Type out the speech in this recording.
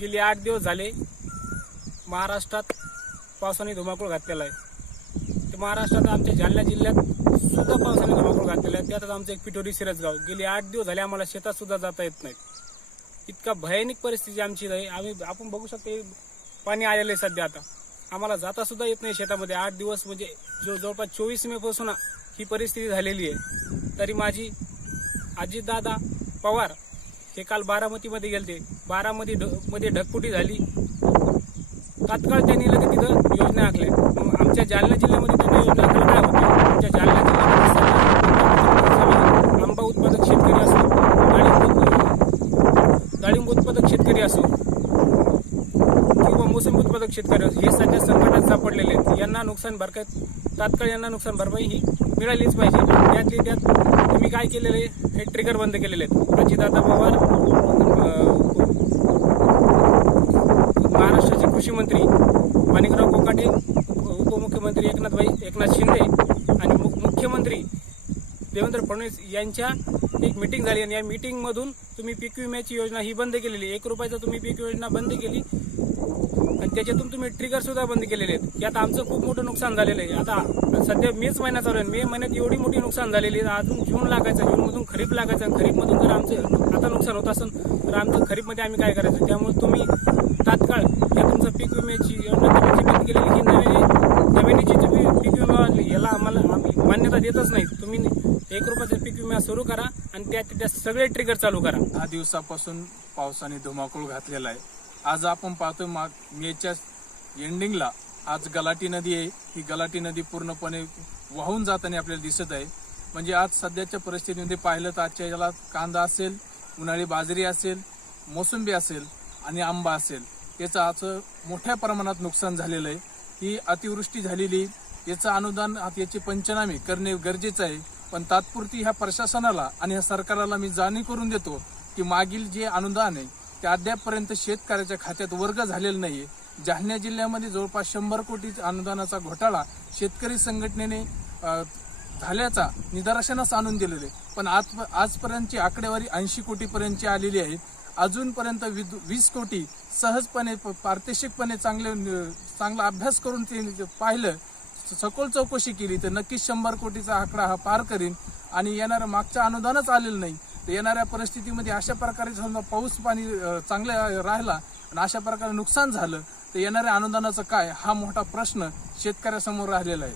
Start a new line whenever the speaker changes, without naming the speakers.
गेले आठ दिवस झाले महाराष्ट्रात पावसाने धुमाकूळ घातलेला आहे. तर महाराष्ट्रात आमच्या जालना जिल्ह्यात सुद्धा पावसाने धुमाकूळ घातलेला आहे. त्यातच आमचं एक पिठोरी सिरसगाव गेले आठ दिवस झाले आम्हाला शेतात सुद्धा जाता येत नाहीत इतका भयानक परिस्थिती आमची आहे. आम्ही आपण बघू शकतो पाणी आलेलं आहे सध्या आता. आम्हाला जाता सुद्धा येत नाही शेतामध्ये. आठ दिवस म्हणजे जो जवळपास चोवीस मे पासून ही परिस्थिती झालेली आहे. तरी माझी आजी दादा पवार हे काल बारामतीमध्ये गेलते. बारामती मध्ये ढगफुटी झाली. तात्काळ त्यांनी लगेच तिथं योजना आखल्या. मग आमच्या जालना जिल्ह्यामध्ये त्यांनी योजना आखल्या. काय होत्या आमच्या जालना जिल्ह्यामध्ये आंबा उत्पादक शेतकरी असो डाळिंब डाळिंब उत्पादक शेतकरी असो किंवा मोसंबी उत्पादक शेतकरी असो हे सध्या संकटात सापडलेले आहेत. यांना नुकसान भरपाई तात्काळ यांना नुकसान भरपाई ही मिळालीच पाहिजे. त्यातली त्यात तुम्ही काय केलेले आहे? हे ट्रिगर बंद केलेले आहेत. अजितदादा पवार महाराष्ट्राचे कृषी मंत्री माणिकराव कोकाटे उपमुख्यमंत्री एकनाथभाई एकनाथ शिंदे आणि मुख्यमंत्री देवेंद्र फडणवीस यांच्या एक मीटिंग झाली आणि या मीटिंगमधून तुम्ही पीक विम्याची योजना ही बंद केलेली एक रुपयाचा तुम्ही पीक योजना बंद केली. आणि त्याच्यातून तुम्ही ट्रिगर सुद्धा बंद केलेले आहेत. यात आमचं खूप मोठं नुकसान झालेलं आहे. आता सध्या मेच महिना चालू आहे. मे महिन्यात एवढी मोठी नुकसान झालेली आहे. अजून जून लागायचं जूनमधून खरीप लागायचं आणि खरीपमधून जर आमचं आता नुकसान होत असेल तर आमचं खरीपमध्ये आम्ही काय करायचं? त्यामुळे तुम्ही तात्काळ या तुमचं पीक विम्याची योजना बंद केलेली ही नव्याने जमिनीची तुम्ही पीक विमा याला आम्हाला आम्ही मान्यता देतच नाही. तुम्ही एक रुपयाचा पीक विमा सुरू करा आणि त्यात त्या सगळे ट्रिगर चालू करा.
दहा दिवसापासून पावसाने धुमाकूळ घातलेला आहे. आज आपण पाहतो माग मेच्या एंडिंगला आज गलाटी नदी आहे. ही गलाटी नदी पूर्णपणे वाहून जाताना आपल्याला दिसत आहे. म्हणजे आज सध्याच्या परिस्थितीमध्ये पाहिलं तर आजच्या याला कांदा असेल उन्हाळी बाजरी असेल मोसंबी असेल आणि आंबा असेल. याचं आज मोठ्या प्रमाणात नुकसान झालेलं आहे. ही अतिवृष्टी झालेली याचं अनुदान याचे पंचनामे करणे गरजेचं आहे. पण तात्पुरती ह्या प्रशासनाला आणि ह्या सरकारला मी जाणीव करून देतो की मागील जे अनुदान आहे ते अद्यापपर्यंत शेतकऱ्याच्या खात्यात वर्ग झालेलं नाहीये. जालना जिल्ह्यामध्ये जवळपास शंभर कोटी अनुदानाचा घोटाळा शेतकरी संघटनेने झाल्याचा निदर्शनास आणून दिलेले. पण आज आजपर्यंतची आकडेवारी ऐंशी कोटीपर्यंतची आलेली आहे. अजूनपर्यंत विद- वीस कोटी सहजपणे प- प्रात्यक्षिकपणे चांगले चांगला अभ्यास करून ते पाहिलं सखोल चौकशी केली तर नक्कीच शंभर कोटीचा आकडा हा पार करीन. आणि येणारं मागचं अनुदानच आलेलं नाही. तर येणाऱ्या परिस्थितीमध्ये अशा प्रकारे समजा पाऊस पाणी अं, चांगला राहिला आणि अशा प्रकारे नुकसान झालं तर येणाऱ्या अनुदानाचं काय? हा मोठा प्रश्न शेतकऱ्यासमोर राहिलेला आहे.